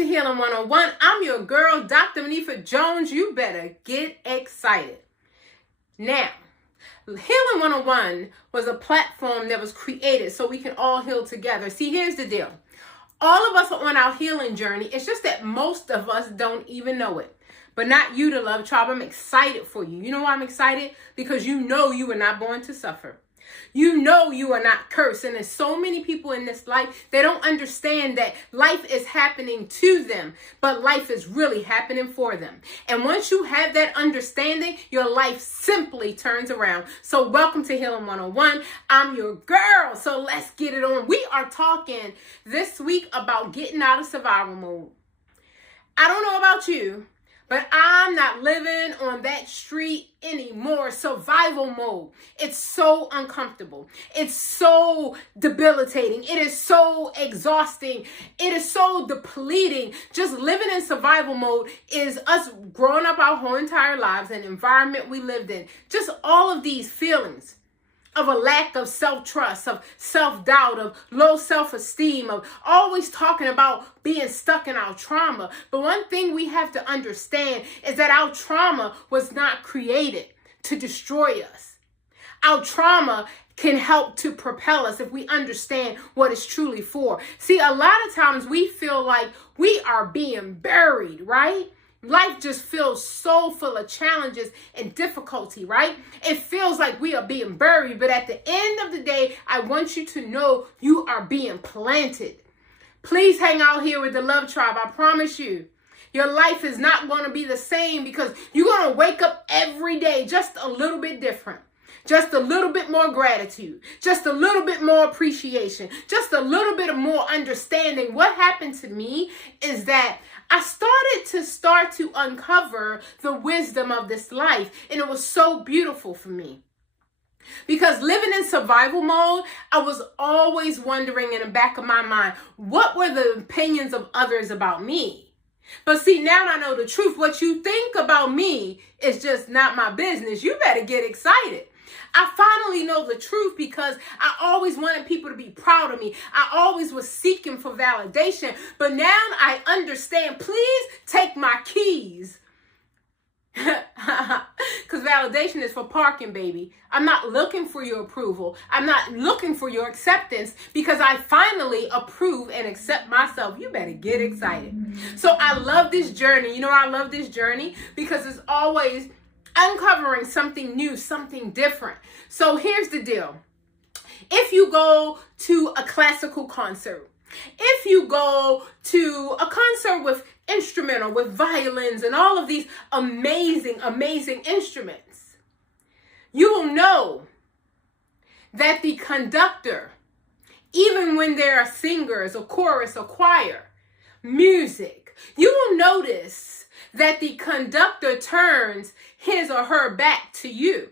to Healing 101. I'm your girl, Dr. Monifa Jones. You better get excited. Now, Healing 101 was a platform that was created so we can all heal together. See, here's the deal. All of us are on our healing journey. It's just that most of us don't even know it. But not you, the Love Tribe. I'm excited for you. You know why I'm excited? Because you know you were not born to suffer. You know you are not cursed. And there's so many people in this life, they don't understand that life is happening to them, but life is really happening for them. And once you have that understanding, your life simply turns around. So welcome to Healing 101. I'm your girl. So let's get it on. We are talking this week about getting out of survival mode. I don't know about you, but I'm not living on that street anymore. Survival mode. It's so uncomfortable. It's so debilitating. It is so exhausting. It is so depleting. Just living in survival mode is us growing up our whole entire lives, an environment we lived in. Just all of these feelings of a lack of self-trust, of self-doubt, of low self-esteem, of always talking about being stuck in our trauma. But one thing we have to understand is that our trauma was not created to destroy us. Our trauma can help to propel us if we understand what it's truly for. See, a lot of times we feel like we are being buried, right? Life just feels so full of challenges and difficulty, right? It feels like we are being buried, but at the end of the day, I want you to know you are being planted. Please hang out here with the Love Tribe. I promise you, your life is not going to be the same because you're going to wake up every day just a little bit different. Just a little bit more gratitude, just a little bit more appreciation, just a little bit of more understanding. What happened to me is that I started to uncover the wisdom of this life, and it was so beautiful for me. Because living in survival mode, I was always wondering in the back of my mind, what were the opinions of others about me? But see, now I know the truth. What you think about me is just not my business. You better get excited. I finally know the truth because I always wanted people to be proud of me. I always was seeking for validation. But now I understand. Please take my keys. Because validation is for parking, baby. I'm not looking for your approval. I'm not looking for your acceptance because I finally approve and accept myself. You better get excited. So I love this journey. You know, I love this journey because it's always uncovering something new, something different. So here's the deal. If you go to a classical concert, if you go to a concert with instrumental, with violins and all of these amazing, amazing instruments, you will know that the conductor, even when there are singers, a chorus, a choir, music, you will notice that the conductor turns his or her back to you.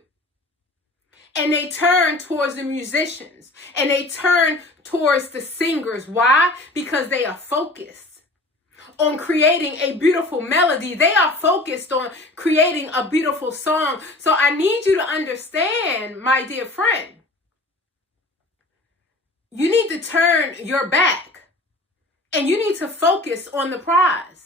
And they turn towards the musicians. And they turn towards the singers. Why? Because they are focused on creating a beautiful melody. They are focused on creating a beautiful song. So I need you to understand, my dear friend, you need to turn your back and you need to focus on the prize.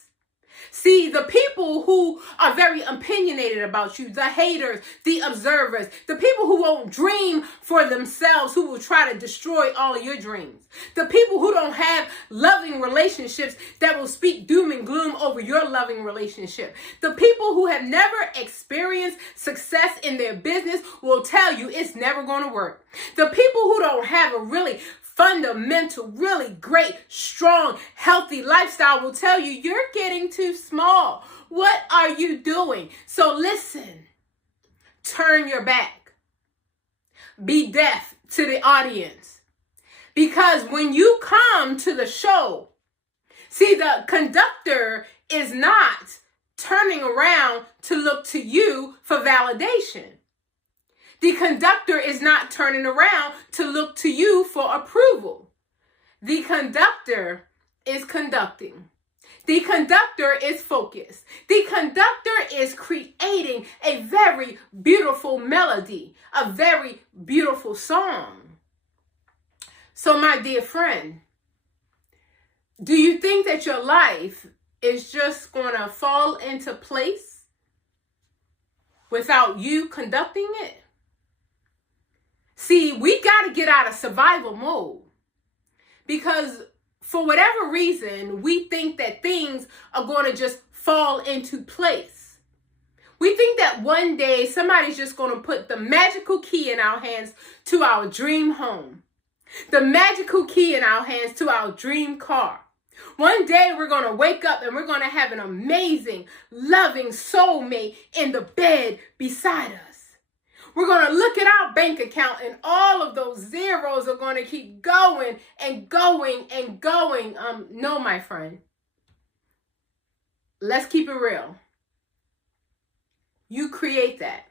See, the people who are very opinionated about you, the haters, the observers, the people who won't dream for themselves, who will try to destroy all of your dreams, the people who don't have loving relationships that will speak doom and gloom over your loving relationship, the people who have never experienced success in their business will tell you it's never going to work. The people who don't have a really fundamental, really great, strong, healthy lifestyle will tell you you're getting too small. What are you doing? So listen, turn your back. Be deaf to the audience. Because when you come to the show, see, the conductor is not turning around to look to you for validation. The conductor is not turning around to look to you for approval. The conductor is conducting. The conductor is focused. The conductor is creating a very beautiful melody, a very beautiful song. So my dear friend, Do you think that your life is just going to fall into place without you conducting it? See, we got to get out of survival mode because for whatever reason, we think that things are going to just fall into place. We think that one day somebody's just going to put the magical key in our hands to our dream home, the magical key in our hands to our dream car. One day we're going to wake up and we're going to have an amazing, loving soulmate in the bed beside us. We're going to look at our bank account and all of those zeros are going to keep going and going and going. No, my friend. Let's keep it real. You create that.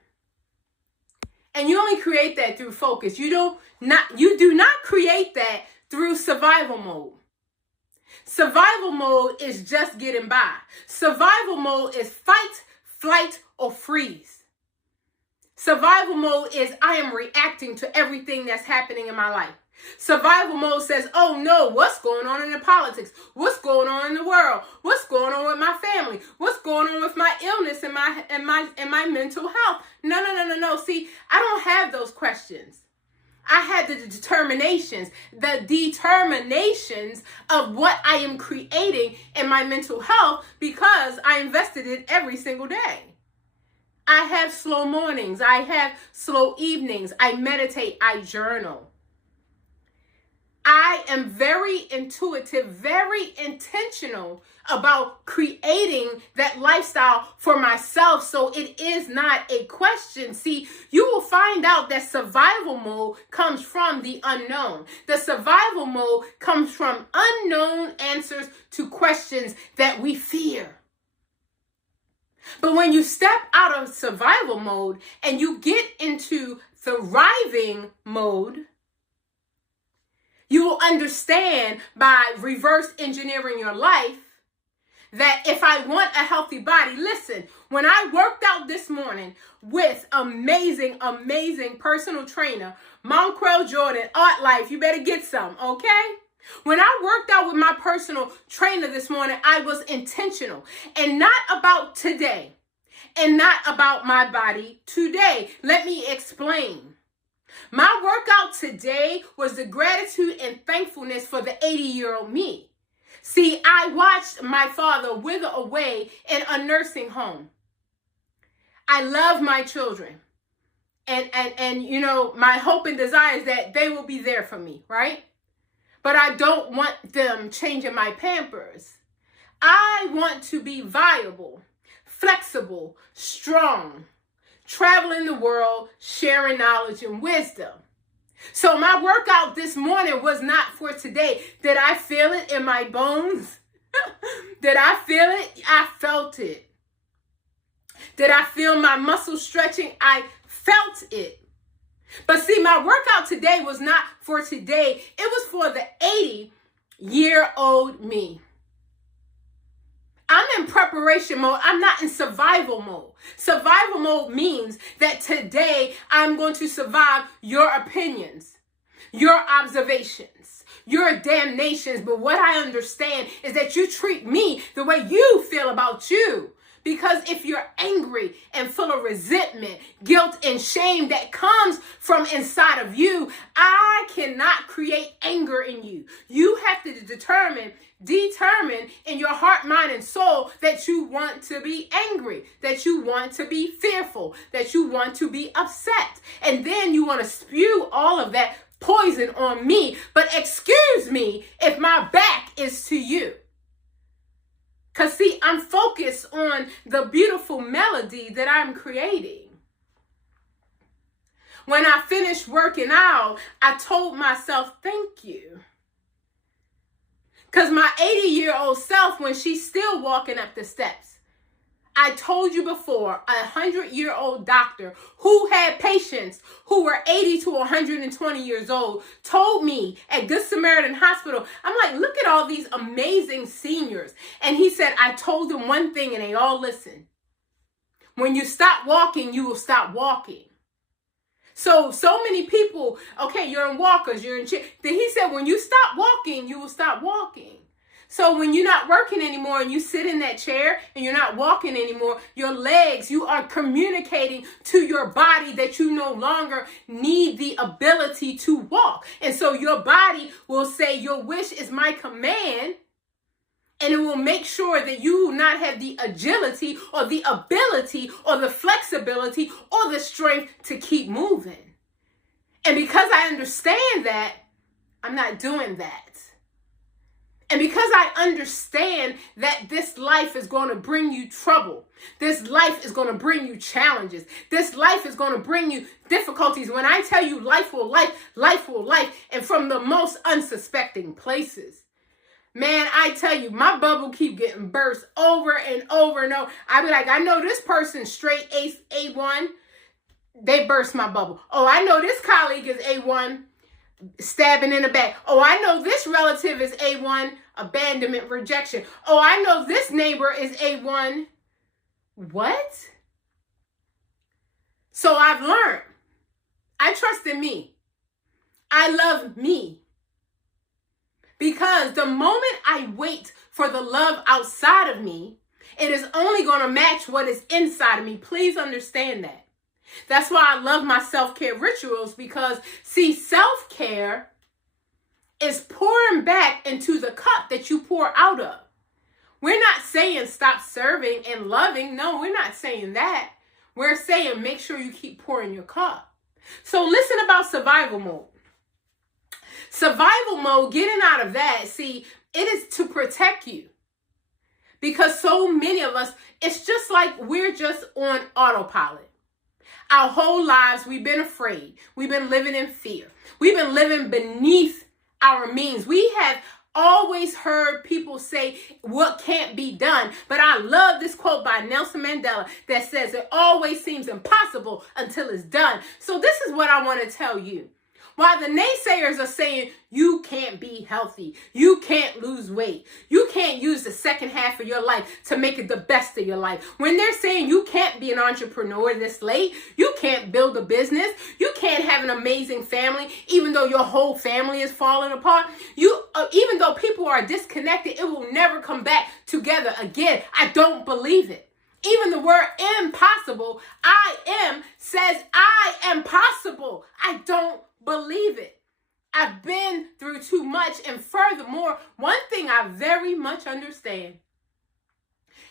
And you only create that through focus. You do not create that through survival mode. Survival mode is just getting by. Survival mode is fight, flight, or freeze. Survival mode is I am reacting to everything that's happening in my life. Survival mode says, oh no, what's going on in the politics? What's going on in the world? What's going on with my family? What's going on with my illness and my mental health? No. See, I don't have those questions. I had the determinations of what I am creating in my mental health because I invested it every single day. I have slow mornings. I have slow evenings. I meditate. I journal. I am very intuitive, very intentional about creating that lifestyle for myself. So it is not a question. See, you will find out that survival mode comes from the unknown. The survival mode comes from unknown answers to questions that we fear. But when you step out of survival mode and you get into thriving mode, you will understand by reverse engineering your life that if I want a healthy body, listen, when I worked out this morning with amazing personal trainer, Monquel Jordan, Art Life, you better get some, okay? When I worked out with my personal trainer this morning, I was intentional and not about today and not about my body today. Let me explain. My workout today was the gratitude and thankfulness for the 80-year-old me. See, I watched my father wither away in a nursing home. I love my children. And you know, my hope and desire is that they will be there for me, right? But I don't want them changing my Pampers. I want to be viable, flexible, strong, traveling the world, sharing knowledge and wisdom. So my workout this morning was not for today. Did I feel it in my bones? Did I feel it? I felt it. Did I feel my muscles stretching? I felt it. But see, my workout today was not for today. It was for the 80-year-old me. I'm in preparation mode. I'm not in survival mode. Survival mode means that today I'm going to survive your opinions, your observations, your damnations. But what I understand is that you treat me the way you feel about you. Because if you're angry and full of resentment, guilt, and shame that comes from inside of you, I cannot create anger in you. You have to determine in your heart, mind, and soul that you want to be angry, that you want to be fearful, that you want to be upset. And then you want to spew all of that poison on me. But excuse me if my back is to you. Because, see, I'm focused on the beautiful melody that I'm creating. When I finished working out, I told myself, thank you. Because my 80-year-old self, when she's still walking up the steps, I told you before, a 100-year-old doctor who had patients who were 80 to 120 years old told me at Good Samaritan Hospital, I'm like, look at all these amazing seniors. And he said, I told them one thing and they all listened. When you stop walking, you will stop walking. So many people, okay, you're in walkers, you're in chairs. Then he said, when you stop walking, you will stop walking. So when you're not working anymore and you sit in that chair and you're not walking anymore, your legs, you are communicating to your body that you no longer need the ability to walk. And so your body will say, your wish is my command. And it will make sure that you will not have the agility or the ability or the flexibility or the strength to keep moving. And because I understand that, I'm not doing that. And because I understand that this life is going to bring you trouble, this life is going to bring you challenges, this life is going to bring you difficulties. When I tell you life will life, and from the most unsuspecting places. Man, I tell you, my bubble keep getting burst over and over and over. I be like, I know this person straight A1. They burst my bubble. Oh, I know this colleague is A1, stabbing in the back. Oh, I know this relative is A1, abandonment, rejection. Oh, I know this neighbor is A1. What? So I've learned. I trust in me. I love me. Because the moment I wait for the love outside of me, it is only going to match what is inside of me. Please understand that. That's why I love my self-care rituals, because, see, self-care is pouring back into the cup that you pour out of. We're not saying stop serving and loving. No, we're not saying that. We're saying make sure you keep pouring your cup. So listen about survival mode. Survival mode, getting out of that, see, it is to protect you. Because so many of us, it's just like we're just on autopilot. Our whole lives, we've been afraid. We've been living in fear. We've been living beneath our means. We have always heard people say what can't be done. But I love this quote by Nelson Mandela that says it always seems impossible until it's done. So this is what I want to tell you. While the naysayers are saying you can't be healthy, you can't lose weight, you can't use the second half of your life to make it the best of your life. When they're saying you can't be an entrepreneur this late, you can't build a business, you can't have an amazing family, even though your whole family is falling apart. Even though people are disconnected, it will never come back together again. I don't believe it. Even the word impossible, I am, says I am possible. I don't believe it. I've been through too much. And furthermore, one thing I very much understand.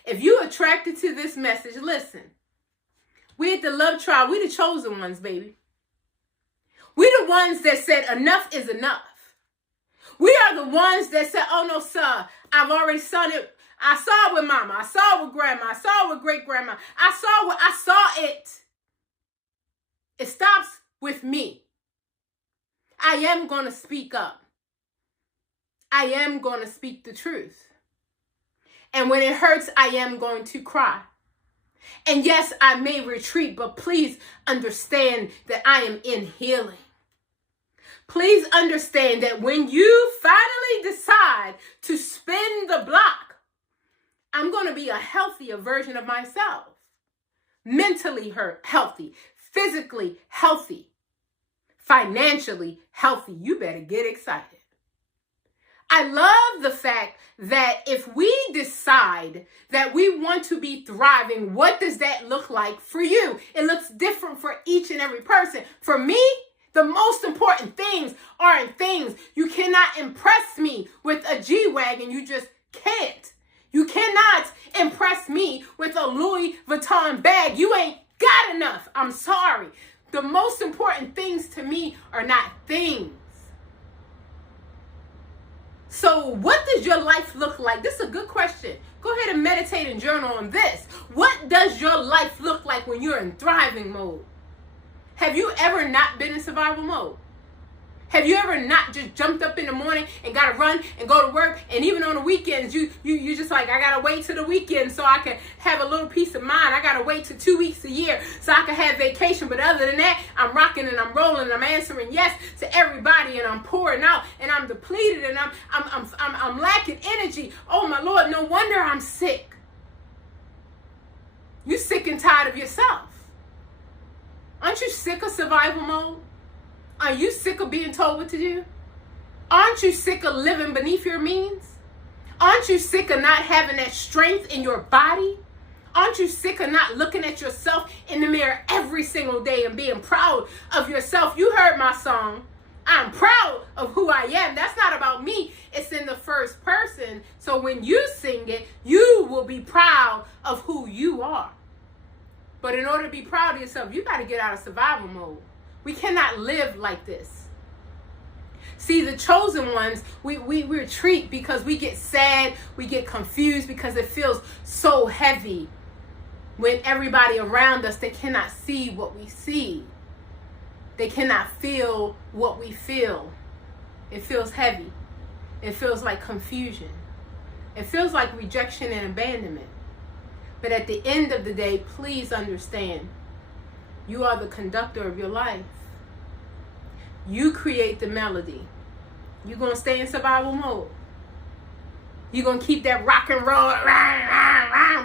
If you're attracted to this message, listen. We at the Love Tribe, we the chosen ones, baby. We the ones that said enough is enough. We are the ones that said, oh no, sir, I've already done it. I saw it with mama. I saw it with grandma. I saw it with great grandma. I saw it. It stops with me. I am going to speak up. I am going to speak the truth. And when it hurts, I am going to cry. And yes, I may retreat, but please understand that I am in healing. Please understand that when you finally decide to spin the block, I'm going to be a healthier version of myself. Mentally healthy, physically healthy, financially healthy. You better get excited. I love the fact that if we decide that we want to be thriving, what does that look like for you? It looks different for each and every person. For me, the most important things aren't things. You cannot impress me with a G-Wagon. You just can't. You cannot impress me with a Louis Vuitton bag. You ain't got enough. I'm sorry. The most important things to me are not things. So what does your life look like? This is a good question. Go ahead and meditate and journal on this. What does your life look like when you're in thriving mode? Have you ever not been in survival mode? Have you ever not just jumped up in the morning and got to run and go to work? And even on the weekends, you just like, I got to wait till the weekend so I can have a little peace of mind. I got to wait till 2 weeks a year so I can have vacation. But other than that, I'm rocking and I'm rolling and I'm answering yes to everybody and I'm pouring out and I'm depleted and I'm lacking energy. Oh my Lord, no wonder I'm sick. You sick and tired of yourself. Aren't you sick of survival mode? Are you sick of being told what to do? Aren't you sick of living beneath your means? Aren't you sick of not having that strength in your body? Aren't you sick of not looking at yourself in the mirror every single day and being proud of yourself? You heard my song. I'm proud of who I am. That's not about me. It's in the first person. So when you sing it, you will be proud of who you are. But in order to be proud of yourself, you got to get out of survival mode. We cannot live like this. See, the chosen ones, we retreat because we get sad, we get confused because it feels so heavy. When everybody around us, they cannot see what we see. They cannot feel what we feel. It feels heavy. It feels like confusion. It feels like rejection and abandonment. But at the end of the day, please understand, you are the conductor of your life. You create the melody. You're going to stay in survival mode. You're going to keep that rock and roll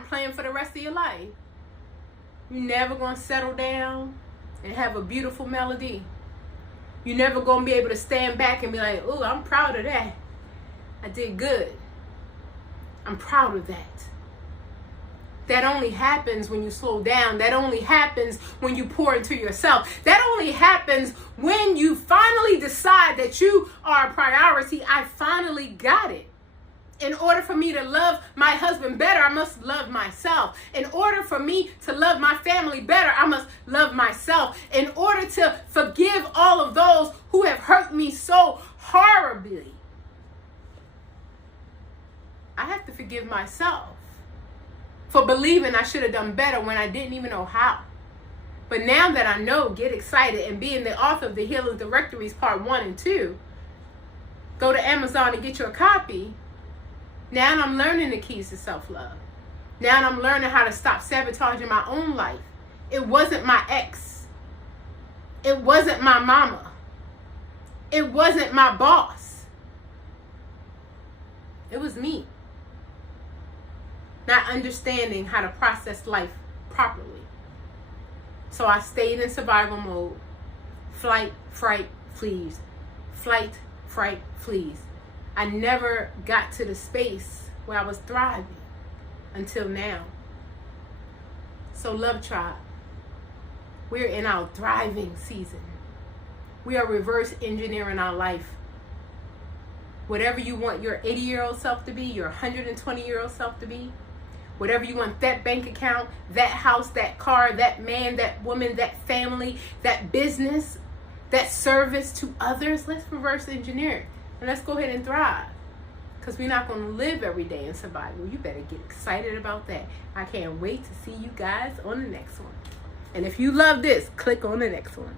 playing for the rest of your life. You're never going to settle down and have a beautiful melody. You're never going to be able to stand back and be like, oh, I'm proud of that. I did good. I'm proud of that. That only happens when you slow down. That only happens when you pour into yourself. That only happens when you finally decide that you are a priority. I finally got it. In order for me to love my husband better, I must love myself. In order for me to love my family better, I must love myself. In order to forgive all of those who have hurt me so horribly, I have to forgive myself for believing I should have done better when I didn't even know how. But now that I know, get excited, and being the author of the Healing Directories Part 1 and 2, go to Amazon and get your copy. Now I'm learning the keys to self-love. Now I'm learning how to stop sabotaging my own life. It wasn't my ex. It wasn't my mama. It wasn't my boss. It was me. Not understanding how to process life properly. So I stayed in survival mode. Flight, fright, freeze. Flight, fright, freeze. I never got to the space where I was thriving until now. So Love Tribe, we're in our thriving season. We are reverse engineering our life. Whatever you want your 80-year-old self to be, your 120-year-old self to be, whatever you want that bank account, that house, that car, that man, that woman, that family, that business, that service to others, let's reverse engineer it. And let's go ahead and thrive. Because we're not going to live every day in survival. You better get excited about that. I can't wait to see you guys on the next one. And if you love this, click on the next one.